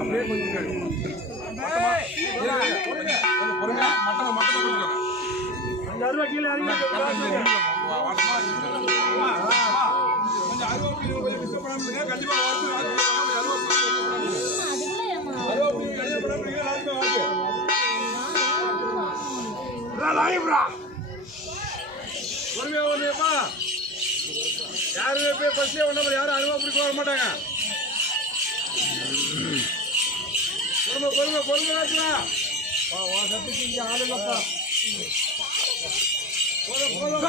அப்படியே கொஞ்சம் கொஞ்சம் பொறுமையா மட்டமா மட்டமா கொஞ்சம் கண்டிப்பா பொறுமையா வருவேப்பா யாருமே போய் ஃபர்ஸ்ட்லேயே ஒன்றும் யாரும் அருவா பிடிக்க வர மாட்டாங்க பொறுமை பொறுமை பொறுமை காட்டுலாம் சத்துக்கு இங்கே ஆள் போதும், போதும்,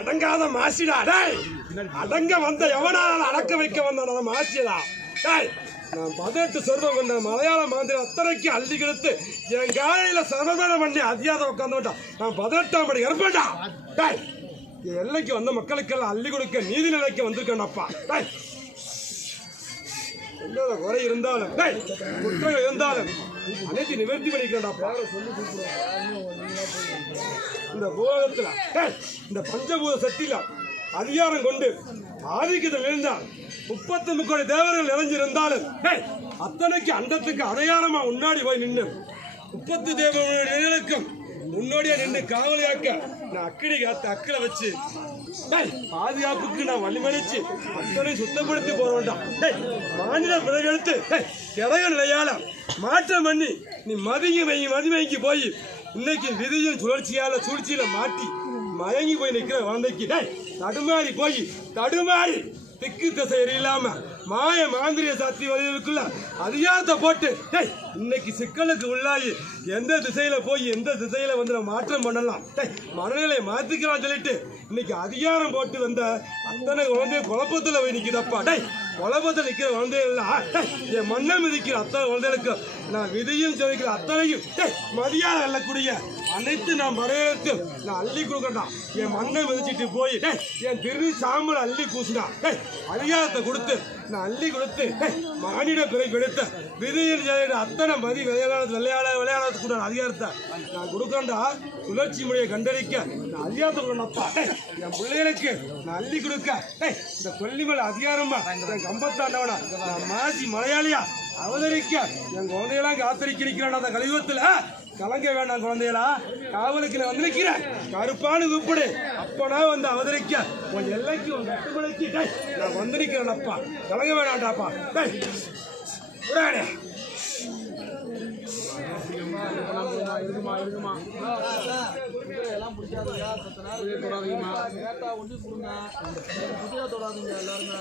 அடங்காத மாசிடா. டேய் அடங்க வந்த எவனால் அடக்க வைக்க வந்தான மாசிடா. டேய் நான் பதினெட்டு சொர்வம் கொண்ட மலையாள மாந்திரி அத்தனைக்கு அள்ளி கெடுத்து என் காலையில் சமர்ப்பணம் பண்ணி அதிகாரம் உட்காந்து விட்டான் நான் பதினெட்டாம் படி இருப்பேன்டா டேய் என் எல்லைக்கு வந்த மக்களுக்கெல்லாம் அள்ளி கொடுக்க நீதி நிலைக்கு வந்திருக்கேன்ப்பா டேய் எந்த குறை இருந்தாலும் டேய் குற்றங்கள் இருந்தாலும் அனைத்து நிவர்த்தி பண்ணிக்கிறேன்டாப்பா இந்த பூலகத்துல இந்த பஞ்சபூத சக்தியில அதிகாரம் கொண்டு ஆதிக்கத்தில் இருந்தால் முப்பத்தி முக்கோடி தேவர்கள் நிறைஞ்சிருந்தாலும் அத்தனைக்கு அண்டத்துக்கு அடையாளமா முன்னாடி போய் நின்று முப்பத்து தேவர்களுக்கும் முன்னோடியா நின்று காவலியாக்க நான் அக்கடி காத்து அக்கடை வச்சு பாதுகாப்புக்கு நான் வழிமணிச்சு மக்களை சுத்தப்படுத்தி போக வேண்டாம். டேய், மாநில பிறகெடுத்து கிடக நிலையால மாற்றம் பண்ணி நீ மதிங்க மைங்கி மதிமைக்கு போய் இன்னைக்கு விதியின் சுழற்சியால சூழ்ச்சியில மாட்டி மயங்கி போய் நிற்கிற குழந்தைக்கு டேய் தடுமாறி போய் தடுமாறி. திக்கு திசை இல்லாம மாய மாந்திரிய சக்தி வழிகளுக்குள்ள அதிகாரத்தை போட்டு டேய் இன்னைக்கு சிக்கலுக்கு உள்ளாகி எந்த திசையில போய் எந்த திசையில வந்து நம்ம மாற்றம் பண்ணலாம்? டேய் மனநிலை மாத்திக்கலாம் சொல்லிட்டு இன்னைக்கு அதிகாரம் போட்டு வந்த அத்தனை குழந்தைய குழப்பத்துல போய் நிக்குதப்பா. டேய் குழப்பத்தில் நிற்கிற குழந்தைகள்லாம் என் மண்ணை மிதிக்கிற அத்தனை குழந்தைகளுக்கு நான் விதையும் சொல்லிக்கிற அத்தனையும் டேய், அல்லக்கூடிய அனைத்து நான் வரவேற்று நான் அள்ளி கொடுக்கட்டான் என் மண்ணை மிதிச்சிட்டு போய் என் திரு சாம்பல் அள்ளி பூசினா டேய், அதிகாரத்தை கொடுத்து நான் அள்ளி கொடுத்து டேய், மானிட பிறகு எடுத்த விதையில் சொல்லிட்டு எத்தனை மதி விளையாட விளையாட விளையாடக்கூடிய அதிகாரத்தை நான் கொடுக்கண்டா சுழற்சி முறையை கண்டறிக்க. நான் அதிகாரத்தை கொடுக்கணும்ப்பா என் பிள்ளைகளுக்கு நான் அள்ளி கொடுக்க. இந்த கொல்லிமலை அதிகாரமா என் கம்பத்தாண்டவனா நான் மாசி மலையாளியா? அவதரிக்க. என் குழந்தையெல்லாம் காத்திரிக்க அந்த கழிவத்தில் கலங்க வேண்டாம் குழந்தைகளா. காவலுக்கு நான் வந்து நிற்கிறேன் கருப்பானு கூப்பிடு. அப்பனா வந்து அவதரிக்க. உன் எல்லைக்கு உன் கட்டுமலைக்கு. நான் வந்து நிற்கிறேன் அப்பா. கலங்க வேண்டாம்டாப்பா. டேய் விடாடே இருக்குமா இருக்குமா எல்லாம் பிடிக்காதுங்க சத்த நேரம் தொடாதீங்கம்மா கொடுங்க தொடாதீங்க எல்லாருமே.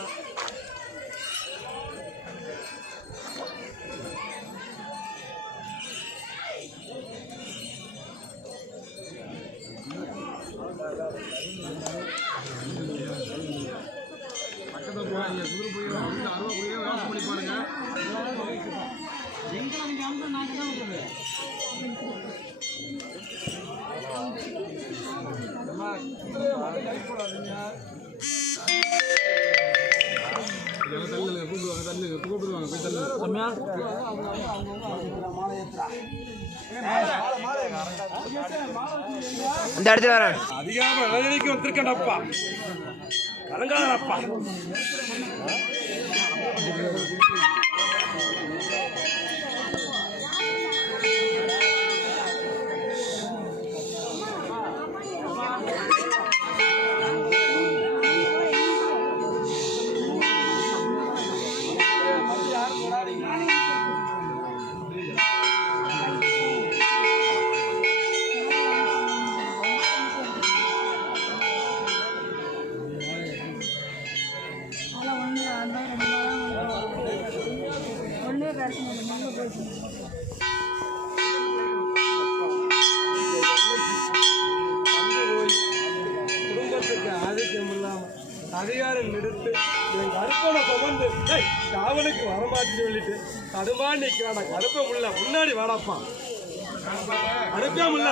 இந்த இடத்துல வரேன் அதிகாரம் இளைஞருக்கு வந்திருக்கேன்டப்பா கலங்காதப்பா அதிகாரம் எடுத்து என் கருப்பனை சுமந்து டேய், காவலுக்கு வரமாட்டேன்னு சொல்லிட்டு தடுமா நிக்கிறான் கருப்பை முள்ள முன்னாடி வாடாப்பா கருப்பே முல்ல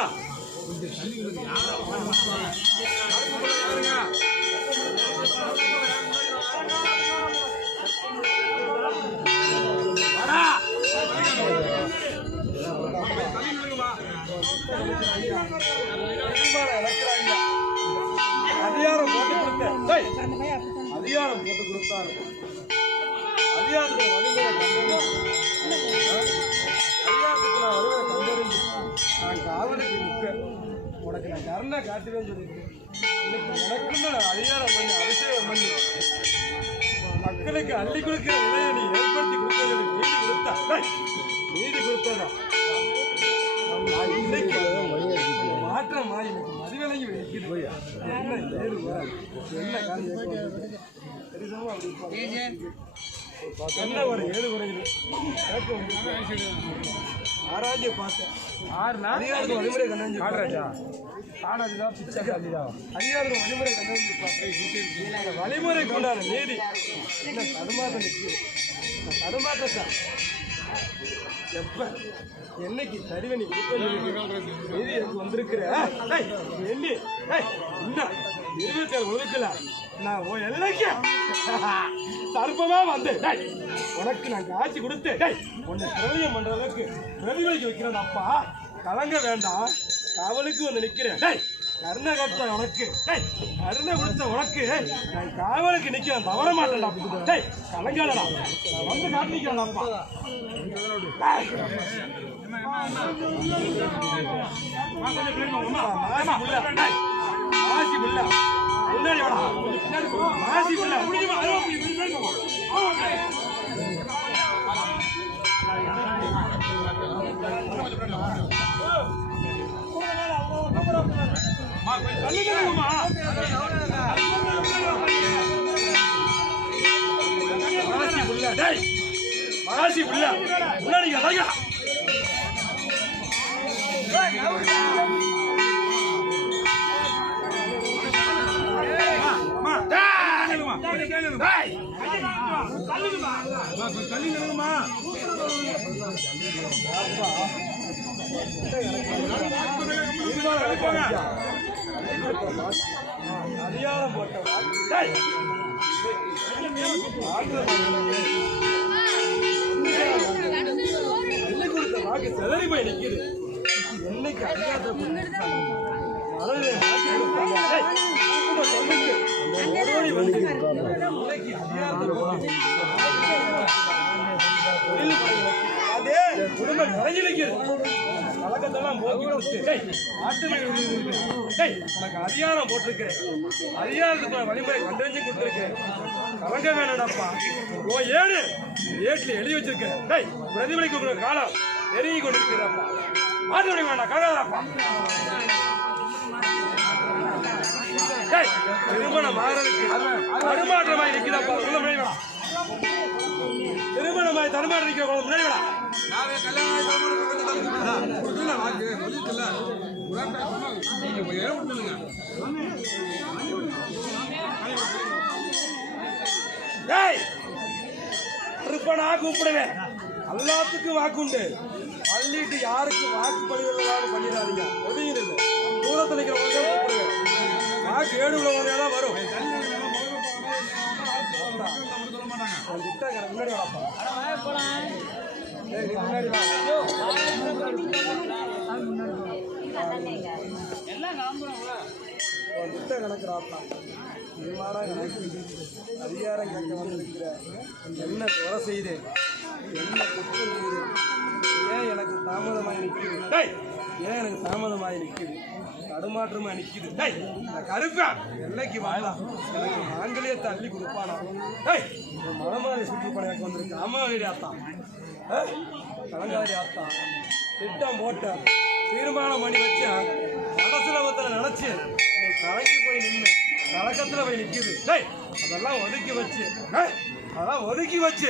அதிகாரம் போட்டு கொடுத்த அதிகாரம் போட்டு கொடுத்தா இருக்கும் அதிகாரத்துக்கு வழிமுறை அதிகாரத்துக்கு நான் வழிமுறை கண்டறிஞ்சு நான் காவலுக்கு நிற்க உனக்கு நான் கருணை காட்டுவேன்னு சொல்லியிருக்கேன் இன்னைக்கு எனக்குன்னு நான் அதிகாரம் பண்ணி அபிஷேகம் பண்ணி மக்களுக்கு அள்ளி கொடுக்கிற நிலையை நீ ஏற்படுத்தி கொடுத்தது நீதி கொடுத்தா. நீதி கொடுத்ததான் மாற்றமா எனக்கு என்ன ஏழு என்ன காரியம் என்ன ஒரு ஏழு குறையுது ஆராய்ச்சி பார்த்தேன் வழிமுறை கண்டறிஞ்சு ஆடுறாஜா ஆடாதுதான் வழிமுறை கண்டறிஞ்சு பார்த்தேன் இந்த வழிமுறைக்கு நீதி என்ன தடுமாற்றம் எப்ப? என்னைக்கு தருவ நீ எனக்கு வந்திருக்கிற? ஏய், எண்ணி ஏய், இன்னும் இருபத்தி ஏழு ஒதுக்கல நான் உன் எல்லைக்கு சர்ப்பமா வந்து உனக்கு நான் காட்சி கொடுத்து உன்னை பிரளயம் பண்ற அளவுக்கு பிரதிபலிக்க வைக்கிறேன் அப்பா. கலங்க வேண்டாம். காவலுக்கு வந்து நிக்கிறேன் டேய். கருணை கொடுத்த உனக்கு கருணை கொடுத்த உனக்கு நான் காவலுக்கு நிக்கிறேன் தவற மாட்டேன்டா டேய் கலங்காதடா வந்து மாசி முன்னாடி வாடா. மாசி முடியுமா? கொஞ்சம் பின்னாடி போ. தள்ளிக்கலாமா? மாசி புள்ள, டேய். அதிகாரம் போட்டவன் கொடுத்த வாக்கு செதறி போய் நிக்குது என்னைக்கு அதிகாரத்தை வந்து அதே குடும்பம் நிறைஞ்சு பழக்கத்தெல்லாம் போக்கி கொடுத்து, டேய், டேய், உனக்கு அதிகாரம் போட்டிருக்கிறேன் அதிகாரத்துக்கு வழிமுறை கண்டறிஞ்சு கொடுத்துருக்கேன். கலங்க வேணாடப்பா ஓ ஏழு ஏட்டில் எழுதி வச்சிருக்கேன். டேய் பிரதிபலிக்கு காலம் நெருங்கி கொண்டிருக்கிறப்பா மாற்று மணி வேண்டாம் கலகாதப்பா டேய் திருமணம் மாறதுக்கு தடுமாற்றமாய் நிற்கிறப்பா உள்ள முன்னாடி திருமணமாய் தடுமாற்றம் நிற்கிற முன்னாடி வேணாம் அறுப்பனா கூப்பிடுவேன். எல்லாத்துக்கும் வாக்கு உண்டு அள்ளிட்டு யாருக்கும் வாக்கு பழிவுள்ளதாக பண்ணிடாதீங்க. ஒதுங்கிறது தூரத்தில் நிற்கிறவங்க கூப்பிடுவேன். வாக்கு ஏடு உள்ளவங்க தான் வரும். முன்னாடி திட்ட கணக்குறாப்பா நிர்மாண கணக்கு அதிகாரம் கேட்க வந்திருக்கிற என்ன குறை செய்தேன் என்ன குற்றம் செய்தேன் ஏன் எனக்கு தாமதமாக நிற்குது ஏன் எனக்கு தாமதமாகி நிற்குது தடுமாற்றமாக நிற்குது டேய் இந்த கருப்பா எல்லைக்கு வாழலாம் எனக்கு மாங்கலியத்தை அள்ளி கொடுப்பானா? டேய் இந்த மலமாரி சுற்றி படையாக்க வந்திருக்கு அம்மாவேடி ஆத்தான் கலங்காரி ஆத்தான் திட்டம் போட்ட தீர்மானம் பண்ணி வச்சேன் மனசில் ஒருத்தனை நினச்சி கலங்கி போய் நின்று கலக்கத்தில் போய் நிற்கிது டேய் அதெல்லாம் ஒதுக்கி வச்சு அதெல்லாம் ஒதுக்கி வச்சு.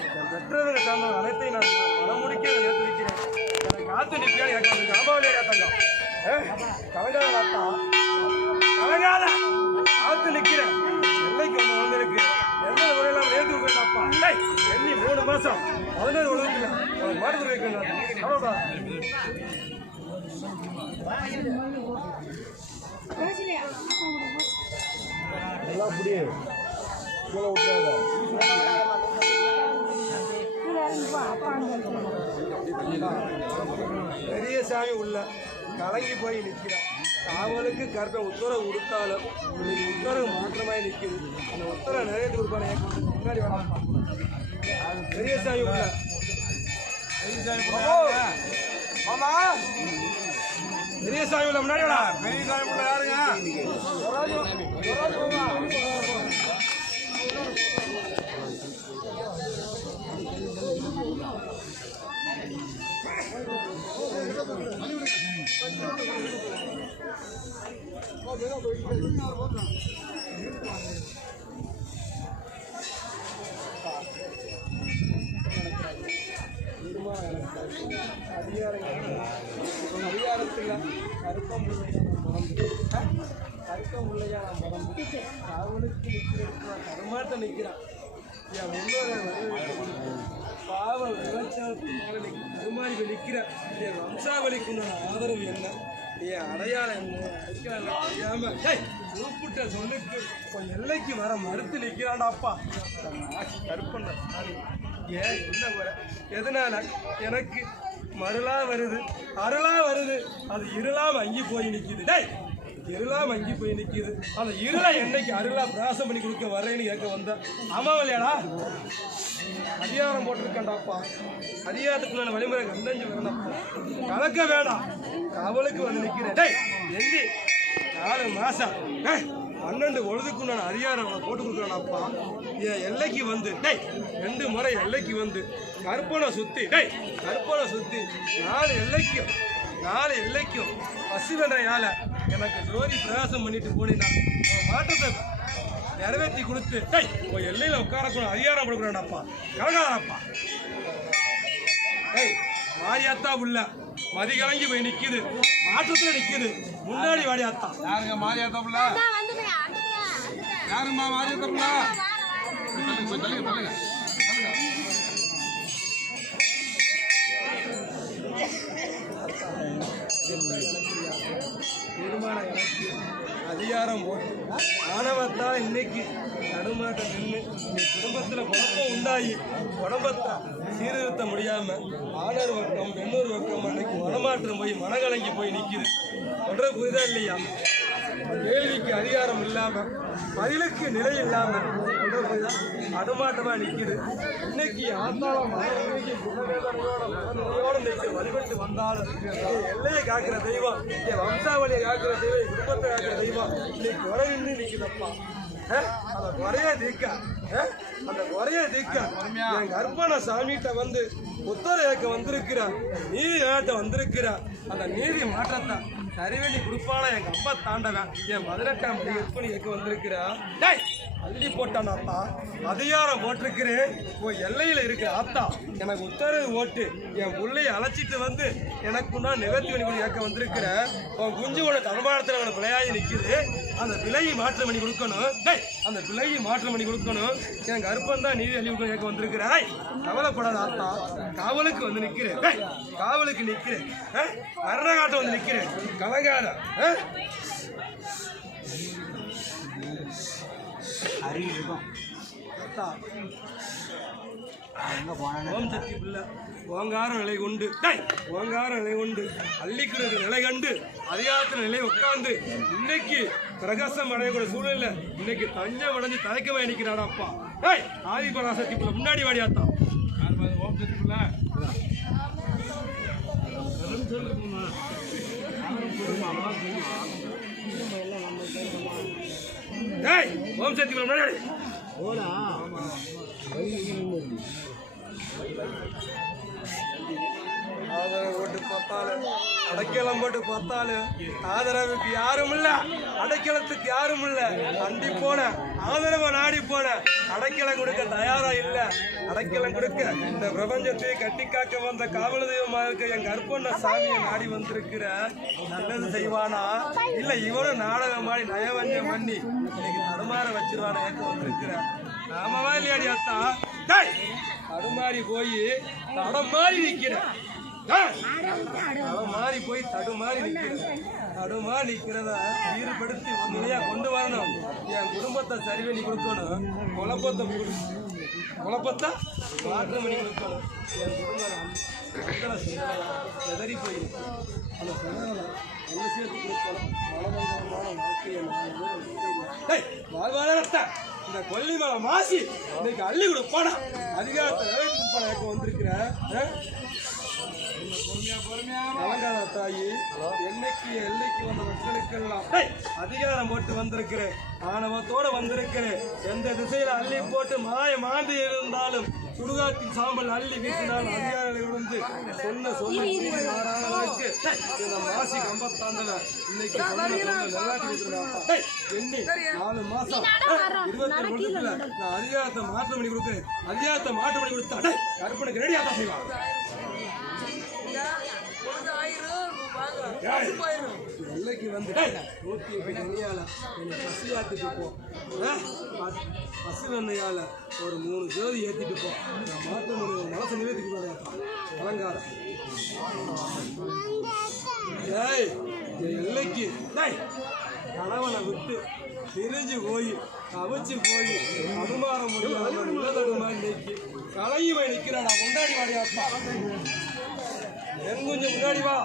என் பெற்றவரை அனைத்தையும் நான் மனமுடிக்க ஏற்றிருக்கிறேன் காத்து நிற்பியா எனக்கு அந்த காபாவளியா காத்தாங்க கலங்காத காத்தா கலங்காத காத்து நிக்கிறேன் எல்லைக்கு ஒன்று வந்திருக்கு எந்த முறையெல்லாம் ஏற்று வைக்கப்பா டேய் எண்ணி மூணு மாசம் பதினேழு மாட்டு வைக்கணும் அவ்வளோதான் எல்லாம் புரியும் பெரிய சாமி உள்ள கலங்கி போய் நிற்கிறான் காவலுக்கு கரெக்டாக உத்தரவு கொடுத்தாலும் இன்னைக்கு உத்தரவு மாற்றமாய் நிற்குது. அந்த உத்தரவை நிறைவேற்றி கொடுப்பானே முன்னாடி வேணாம். பெரிய சாமி உள்ள. பெரிய சாமி உள்ள முன்னாடி பெரிய சாமி உள்ள யாருங்க? அதிகாரத்தில் கருப்பம் பிள்ளையா நான் கருப்பம் நான் பிறந்து நிற்கிறேன் தருமாட்ட நிற்கிறான். பாவம் விளைச்சாலத்தினால இன்னைக்கு தருமாறி நிற்கிற என் வம்சாவளிக்கு உண்டான ஆதரவு என்ன? என் அடையாளம் என்ன? அடையாளம் தெரியாம டேய், குறிப்பிட்ட சொல்லுக்கு உன் எல்லைக்கு வர மறுத்து நிற்கிறான்டாப்பா கருப்பண்ண சாமி ஏன் என்ன குறை? எதனால? எனக்கு மருளா வருது அருளா வருது அது இருளா மங்கி போய் நிற்கிது டேய் இருளா மங்கி போய் நிற்கிது அந்த இருளா என்னைக்கு அருளா பிராசம் பண்ணி கொடுக்க வரேன்னு கேட்க வந்த ஆமா இல்லையாடா அதிகாரம் போட்டிருக்கேன்டாப்பா. அதிகாரத்துக்குள்ள வழிமுறை கண்டஞ்சு வரணும்ப்பா கலக்க வேணாம். கவலுக்கு வந்து நிக்கிறேன். டேய் எந்தி. நாலு மாசம். பன்னெண்டு பொழுதுக்கு நான் அதிகாரம் அவனை போட்டு கொடுக்குறானப்பா என் எல்லைக்கு வந்து. டேய் ரெண்டு முறை எல்லைக்கு வந்து. கற்பனை சுத்தி. டேய் கற்பனை சுத்தி. நாலு எல்லைக்கும் நாலு எல்லைக்கும் பசுவனையால எனக்கு ஜோதி பிரகாசம் பண்ணிட்டு போனீங்கன்னா மாற்றத்தை நிறைவேற்றி கொடுத்து உன் எல்லையில உட்காரக்கூடாது அதிகாரம் கொடுக்குறானப்பா கலகாரப்பா டேய் மாரியாத்தா உள்ள மதிகலங்கி போய் நிக்குது. மாற்றத்துல நிக்குது. முன்னாடி வாடியாத்தா யாருங்க மாரியா தப்புல யாருமா மாரியா தப்புல சொல்லுங்க சொல்லுங்க. அதிகாரம். போட்டு ஆணவத்தான் இன்னைக்கு தடுமாட்ட நின்று இந்த குடும்பத்தில் குழப்பம் உண்டாகி குடும்பத்தை சீர்திருத்த முடியாம ஆணர் பக்கம் பெண்ணூர் பக்கம் அன்னைக்கு மனமாற்றம் போய் மனகலங்கி போய் நிற்கிது சொல்ற புரிதா இல்லையா? கேள்விக்கு அதிகாரம் இல்லாம பதிலுக்கு நிலை இல்லாமல் கொண்டு போய் தான் நடுமாட்டமா நிற்கிது இன்னைக்கு ஆத்தாளம் மனநிலைக்கு குணவேதனையோட மனநிலையோட இன்னைக்கு வழிபட்டு வந்தாலும் எல்லையை காக்கிற தெய்வம் என் வம்சாவளியை காக்கிற தெய்வம் குடும்பத்தை காக்கிற தெய்வம் இன்னைக்கு குறை நின்று நிற்குதப்பா அந்த குறைய தீக்க அந்த குறைய தீக்க என் கர்ப்பண சாமிகிட்ட வந்து உத்தரவேக்க ஏக்க வந்திருக்கிற நீதி நாட்ட வந்திருக்கிற அந்த நீதி மாற்றத்தை சரிவெளி கொடுப்பான எங்க அப்பா தாண்டவன். என் மதுரை படி எப்படி இயக்க வந்திருக்கிறா. டேய் அள்ளி போட்டான் ஆத்தா. அதிகாரம் போட்டிருக்கிறேன். உன் எல்லையில் இருக்கிற ஆத்தா. எனக்கு உத்தரவு ஓட்டு. என் புள்ளைய அழைச்சிட்டு வந்து எனக்கு நான் நிவர்த்தி வழிபடி கொண்டு வந்திருக்கிறேன் உன் குஞ்சு உன தன்மானத்தில் அவனை விளையாடி நிற்குது. அந்த விலையை மாற்றம் பண்ணி கொடுக்கணும். அந்த விலையை மாற்றம் பண்ணி கொடுக்கணும். என் கருப்பன் தான் நீதி கொடுக்க கேட்க வந்திருக்கிறாய் கவலைப்படாத ஆத்தா. காவலுக்கு வந்து நிற்கிறேன் காவலுக்கு நிற்கிறேன் கரணகாட்டம் வந்து நிற்கிறேன் கலங்காத. ஆ? அத்தா ஓம் சக்தி பிள்ளை. ஓங்கார நிலை கொண்டு டேய் ஓங்கார நிலை கொண்டு அள்ளிக்கிறது நிலை கண்டு. அதிகாரத்தில் நிலை உட்கார்ந்து இன்னைக்கு பிரகாசம் அடையக்கூடிய சூழ்நிலை இன்னைக்கு தஞ்சம் அடைஞ்சு தயக்கமா நிற்கிறாடாப்பா டேய் ஆதி பராசக்தி பிள்ளை முன்னாடி வாடியாத்தா ஓம் டேய் ஓம் சக்தி பிள்ளை முன்னாடி ஆதரவு போட்டு பார்த்தாலும் அடைக்கலம் போட்டு பார்த்தாலும் ஆதரவுக்கு யாரும் இல்ல. அடைக்கலத்துக்கு யாரும் இல்ல. அண்டி போன ஆதரவை நாடி போன அடைக்கலம் கொடுக்க தயாரா இல்ல. அடைக்கலம் கொடுக்க இந்த பிரபஞ்சத்தை கட்டி காக்க வந்த காவல தெய்வமா இருக்க என் கற்பொண்ண சாமியை நாடி வந்திருக்கிற நல்லது செய்வானா? இல்ல இவனும் நாடகம் மாதிரி நயவஞ்சம் பண்ணி இன்னைக்கு தடுமாற வச்சிருவானா ஏற்க வந்திருக்கிற. ஆமாவா இல்லையாடி அத்தா? தடுமாறி போய் தடமாறி நிக்கிறேன். டேய், போய் தடுமாறி நிக்கிறேன். தடுமாறி நிக்கிறதா ஈடுபடுத்தி ஒரு நிலையா கொண்டு வரணும். என் குடும்பத்தை சரி பண்ணி கொடுக்கணும். குழப்பத்தை குழப்பத்தை மாற்றம் பண்ணி கொடுக்கணும். என் குடும்பம் சிந்தனை போய். எதறி போயிருக்கு அந்த சிந்தனை ஒன்று சேர்த்து கொடுக்கணும்? மனமங்கலமான வாழ்க்கையை வாழ்வாதாரத்தை இந்த கொல்லிமலை மாசி இன்னைக்கு அள்ளி கொடுப்பானா? அதிகாரத்தை நிறைவேற்றி கொடுப்பானா எனக்கு வந்திருக்கிற ஆ? கலங்காத தாயி என்னைக்கு எல்லைக்கு வந்த மக்களுக்கெல்லாம் டேய், அதிகாரம் போட்டு வந்திருக்கிறேன். ஆணவத்தோட வந்திருக்கிறேன். எந்த திசையில அள்ளி போட்டு மாய மாண்டு இருந்தாலும் சுடுகாட்டின் சாம்பல் அள்ளி வீசினாலும் அதிகாரிகள் வந்து சொன்ன அளவுக்கு டேய், இந்த மாசி கம்பத்தாண்டல இன்னைக்கு சொன்ன எண்ணி நாலு மாசம் இருபத்தி ரெண்டு நான் அதிகாரத்தை மாற்றம் பண்ணி கொடுக்குறேன் அதிகாரத்தை மாற்றம் பண்ணி கொடுத்தா கற்பனைக்கு ரெடியாக செய்வாங்க எல்லைக்கு வந்து நூற்றி எட்டு மணியால என்னை பசியாத்திட்டு போ ஆ? ப- வெண்ணையால ஒரு மூணு ஜோதி ஏற்றிட்டு போ. நான் மாற்ற முடியும் மனசை நிறுத்திட்டு போறேன் அலங்கார ஏய் எல்லைக்கு. டேய் கணவனை விட்டு பிரிஞ்சு போய் தவிச்சு போய் அனுமாரம் முடியாம நிலதடுமா இன்னைக்கு கலையுமை நிற்கிறாடா கொண்டாடி வாடியாப்பா. என் கொஞ்சம் முன்னாடி வா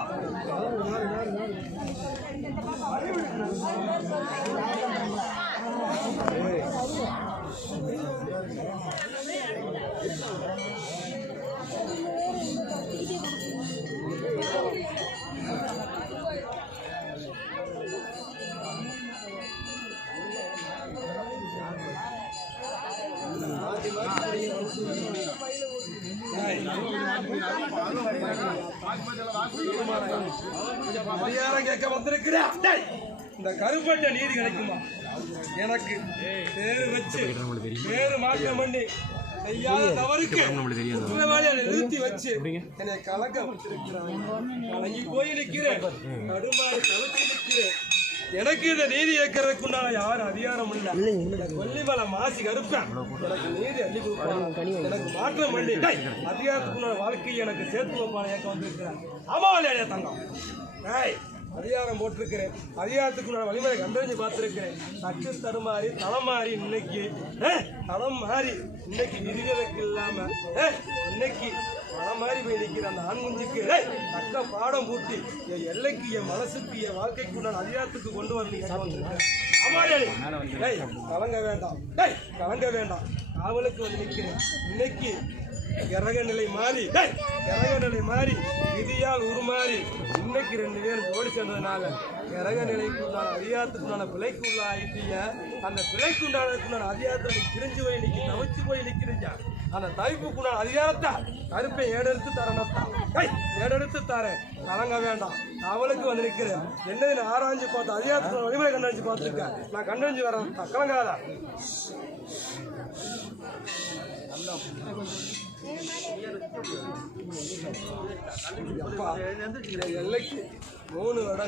அதிகாரம் கேட்க வந்திருக்கிறா டேய், இந்த கருப்பட்ட நீதி கிடைக்குமா? எனக்கு பேரு வச்சு பேரு மாற்றம் பண்ணி செய்யாத தவறுக்கு குற்றவாளியை நிறுத்தி வச்சு என்னை கலக்க வச்சிருக்கிறாங்க போய் நிற்கிறேன் தவிர்த்து நிற்கிறேன் எனக்கு இந்த நீதி ஏற்கிறதுக்கு உண்டான யாரும் அதிகாரம் இல்ல. கொல்லிமலை மாசி கருப்பேன் எனக்கு நீதி அள்ளி கொடுப்பாங்க எனக்கு மாற்றம் பண்ணி அதிகாரத்துக்குண்டான வாழ்க்கையை எனக்கு சேர்த்து வைப்பான ஏக்க வந்திருக்கிறேன் ஆமா இல்லையா தங்கம்? டேய் அதிகாரம் போட்டிருக்கிறேன். அதிகாரத்துக்கு நான் வழிமுறை கண்டறிஞ்சு பார்த்துருக்கிறேன். தட்டு தடுமாறி தளம் மாறி இன்னைக்கு தளம் மாறி இன்னைக்கு விதிவிலக்கு இல்லாம ஏ, இன்னைக்கு பணம் மாறி போய் நிற்கிற அந்த ஆண் குஞ்சுக்கு தக்க பாடம் பூட்டி என் எல்லைக்கு என் மனசுக்கு என் வாழ்க்கைக்கு நான் அதிகாரத்துக்கு கொண்டு வரணும் டேய் கலங்க வேண்டாம். டேய் கலங்க வேண்டாம். காவலுக்கு வந்து நிற்கிறேன் இன்னைக்கு கிரக நிலை மாறி கிரக நிலை மாறி விதியால் உருமாறி இன்னைக்கு ரெண்டு பேரும் ஓடி சேர்ந்ததுனால கிரக நிலைக்கு உண்டான அதிகாரத்துக்குண்டான பிழைக்கு உள்ள ஆயிட்டீங்க அந்த பிழைக்கு உண்டானதுக்குண்டான அதிகாரத்தை நீ பிரிஞ்சு போய் நிற்கி தவிச்சு போய் நிற்கிறீங்க அந்த தவிப்புக்குண்டான அதிகாரத்தை கருப்பை ஏடெடுத்து தரணுத்தா ஏடெடுத்து தரேன். கலங்க வேண்டாம். அவளுக்கு வந்து நிற்கிறேன் என்னது நான் ஆராய்ஞ்சு பார்த்து அதிகாரத்தில் வழிமுறை கண்டறிஞ்சு பார்த்துருக்கேன். நான் கண்டறிஞ்சு வரேன் கலங்காதா. எல்லைக்கு மூணு இடங்கள்